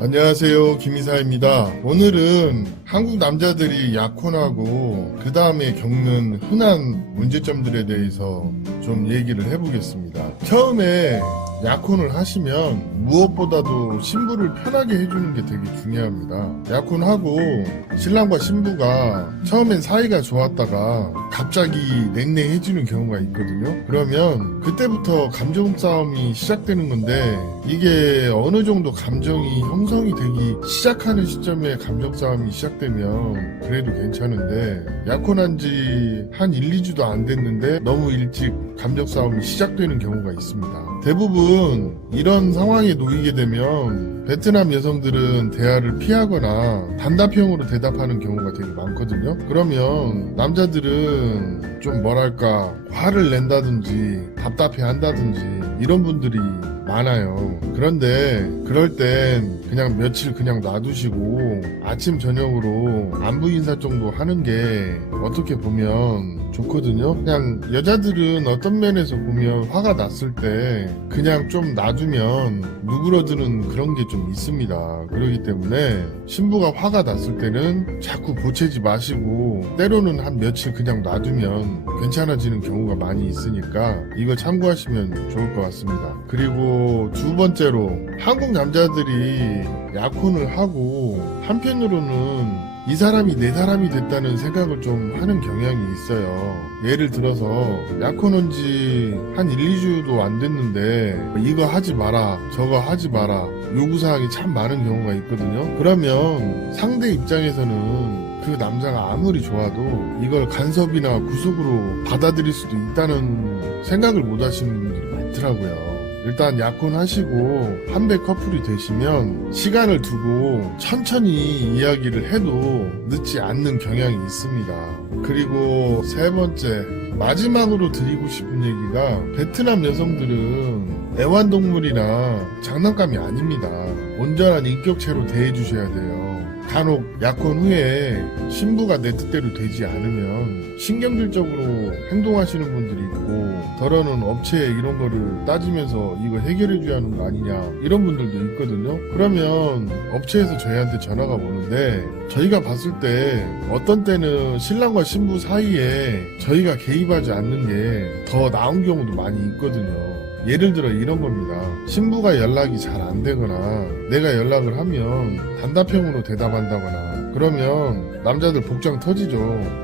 안녕하세요, 김이사입니다. 오늘은 한국 남자들이 약혼하고 그 다음에 겪는 흔한 문제점들에 대해서 좀 얘기를 해보겠습니다. 처음에 약혼을 하시면 무엇보다도 신부를 편하게 해주는 게 되게 중요합니다. 약혼하고 신랑과 신부가 처음엔 사이가 좋았다가 갑자기 냉랭해지는 경우가 있거든요. 그러면 그때부터 감정 싸움이 시작되는 건데, 이게 어느 정도 감정이 형성이 되기 시작하는 시점에 감정 싸움이 시작되면 그래도 괜찮은데, 약혼한 지 한 1, 2주도 안 됐는데 너무 일찍 감정 싸움이 시작되는 경우가 있습니다. 대부분 이런 상황에 놓이게 되면 베트남 여성들은 대화를 피하거나 단답형으로 대답하는 경우가 되게 많거든요. 그러면 남자들은 좀 뭐랄까 화를 낸다든지 답답해 한다든지 이런 분들이 많아요. 그런데 그럴 땐 그냥 며칠 그냥 놔두시고 아침 저녁으로 안부 인사 정도 하는 게 어떻게 보면 좋거든요. 그냥 여자들은 어떤 면에서 보면 화가 났을 때 그냥 좀 놔두면 누그러드는 그런 게 좀 있습니다. 그렇기 때문에 신부가 화가 났을 때는 자꾸 보채지 마시고 때로는 한 며칠 그냥 놔두면 괜찮아지는 경우가 많이 있으니까 이거 참고하시면 좋을 것 같습니다. 그리고 두 번째로, 한국 남자들이 약혼을 하고 한편으로는 이 사람이 내 사람이 됐다는 생각을 좀 하는 경향이 있어요. 예를 들어서 약혼한 지 한 1, 2주도 안 됐는데 이거 하지 마라, 저거 하지 마라 요구사항이 참 많은 경우가 있거든요. 그러면 상대 입장에서는 그 남자가 아무리 좋아도 이걸 간섭이나 구속으로 받아들일 수도 있다는 생각을 못 하시는 분들이 많더라고요. 일단 약혼하시고 한배 커플이 되시면 시간을 두고 천천히 이야기를 해도 늦지 않는 경향이 있습니다. 그리고 세 번째, 마지막으로 드리고 싶은 얘기가, 베트남 여성들은 애완동물이나 장난감이 아닙니다. 온전한 인격체로 대해주셔야 돼요. 간혹 약혼 후에 신부가 내 뜻대로 되지 않으면 신경질적으로 행동하시는 분들이 있고, 더러는 업체에 이런 거를 따지면서 이거 해결해줘야 하는 거 아니냐 이런 분들도 있거든요. 그러면 업체에서 저희한테 전화가 오는데, 저희가 봤을 때 어떤 때는 신랑과 신부 사이에 저희가 개입하지 않는 게 더 나은 경우도 많이 있거든요. 예를 들어 이런 겁니다. 신부가 연락이 잘 안 되거나 내가 연락을 하면 단답형으로 대답한다거나 그러면 남자들 복장 터지죠.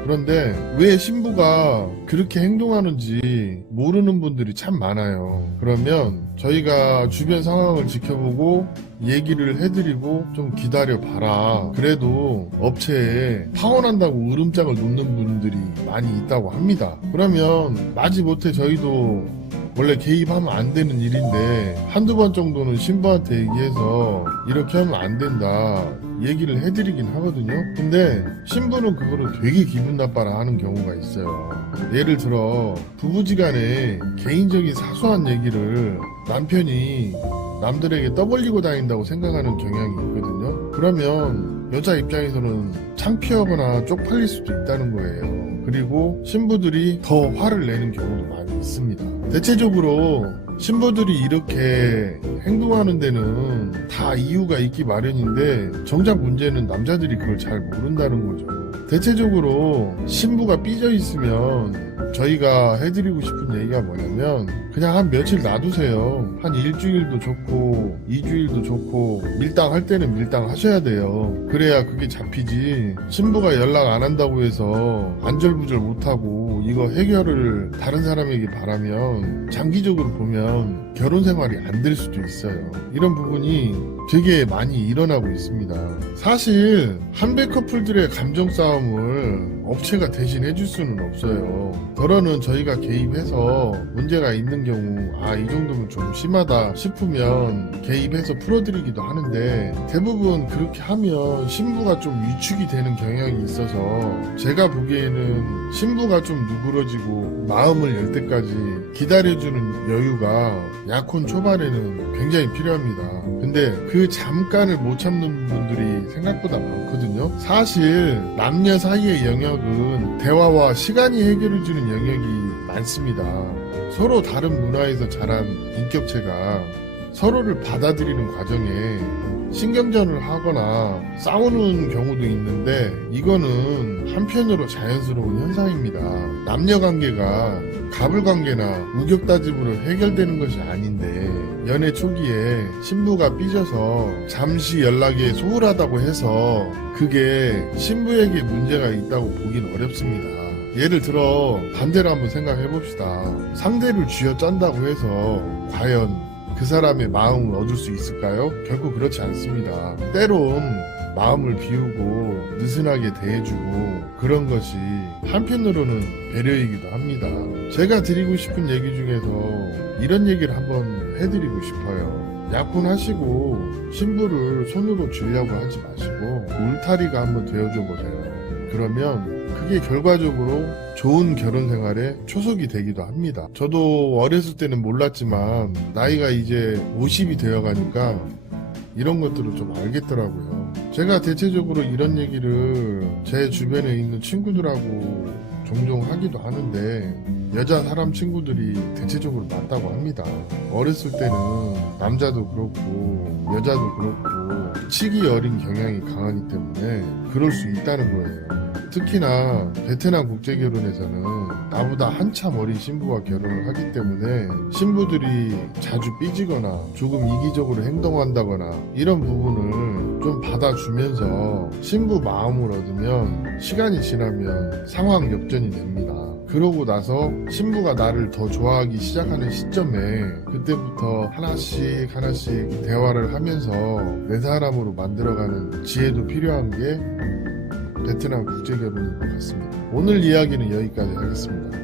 그런데 왜 신부가 그렇게 행동하는지 모르는 분들이 참 많아요. 그러면 저희가 주변 상황을 지켜보고 얘기를 해드리고 좀 기다려봐라, 그래도 업체에 파혼한다고 으름장을 놓는 분들이 많이 있다고 합니다. 그러면 마지못해 저희도 원래 개입하면 안 되는 일인데 한두 번 정도는 신부한테 얘기해서 이렇게 하면 안 된다 얘기를 해드리긴 하거든요. 근데 신부는 그거를 되게 기분 나빠라 하는 경우가 있어요. 예를 들어 부부지간에 개인적인 사소한 얘기를 남편이 남들에게 떠벌리고 다닌다고 생각하는 경향이 있거든요. 그러면 여자 입장에서는 창피하거나 쪽팔릴 수도 있다는 거예요. 그리고 신부들이 더 화를 내는 경우도 많이 있습니다. 대체적으로 신부들이 이렇게 행동하는 데는 다 이유가 있기 마련인데, 정작 문제는 남자들이 그걸 잘 모른다는 거죠. 대체적으로 신부가 삐져 있으면 저희가 해드리고 싶은 얘기가 뭐냐면, 그냥 한 며칠 놔두세요. 한 일주일도 좋고 2주일도 좋고 밀당할 때는 밀당하셔야 돼요. 그래야 그게 잡히지, 신부가 연락 안 한다고 해서 안절부절 못하고 이거 해결을 다른 사람에게 바라면 장기적으로 보면 결혼 생활이 안 될 수도 있어요. 이런 부분이 되게 많이 일어나고 있습니다. 사실 한배 커플들의 감정 싸움을 업체가 대신 해줄 수는 없어요. 더러는 저희가 개입해서 문제가 있는 경우, 이 정도면 좀 심하다 싶으면 개입해서 풀어드리기도 하는데, 대부분 그렇게 하면 신부가 좀 위축이 되는 경향이 있어서 제가 보기에는 신부가 좀 누그러지고 마음을 열 때까지 기다려주는 여유가 약혼 초반에는 굉장히 필요합니다. 근데 그 잠깐을 못 참는 분들이 생각보다 많거든요. 사실 남녀 사이의 영역은 대화와 시간이 해결해주는 영역이 많습니다. 서로 다른 문화에서 자란 인격체가 서로를 받아들이는 과정에 신경전을 하거나 싸우는 경우도 있는데 이거는 한편으로 자연스러운 현상입니다. 남녀관계가 가불관계나 우격다짐으로 해결되는 것이 아닌데 연애 초기에 신부가 삐져서 잠시 연락에 소홀하다고 해서 그게 신부에게 문제가 있다고 보긴 어렵습니다. 예를 들어 반대로 한번 생각해 봅시다. 상대를 쥐어짠다고 해서 과연 그 사람의 마음을 얻을 수 있을까요? 결코 그렇지 않습니다. 때론 마음을 비우고 느슨하게 대해주고 그런 것이 한편으로는 배려이기도 합니다. 제가 드리고 싶은 얘기 중에서 이런 얘기를 한번 해드리고 싶어요. 약혼하시고 신부를 손으로 쥐려고 하지 마시고 울타리가 한번 되어줘 보세요. 그러면 그게 결과적으로 좋은 결혼 생활에 초석이 되기도 합니다. 저도 어렸을 때는 몰랐지만 나이가 이제 50이 되어 가니까 이런 것들을 좀 알겠더라고요. 제가 대체적으로 이런 얘기를 제 주변에 있는 친구들하고 종종 하기도 하는데 여자 사람 친구들이 대체적으로 맞다고 합니다. 어렸을 때는 남자도 그렇고 여자도 그렇고 치기 어린 경향이 강하기 때문에 그럴 수 있다는 거예요. 특히나 베트남 국제결혼에서는 나보다 한참 어린 신부와 결혼을 하기 때문에 신부들이 자주 삐지거나 조금 이기적으로 행동한다거나 이런 부분을 좀 받아주면서 신부 마음을 얻으면 시간이 지나면 상황 역전이 됩니다. 그러고 나서 신부가 나를 더 좋아하기 시작하는 시점에 그때부터 하나씩 대화를 하면서 내 사람으로 만들어가는 지혜도 필요한 게 베트남 국제결혼인 것 같습니다. 오늘 이야기는 여기까지 하겠습니다.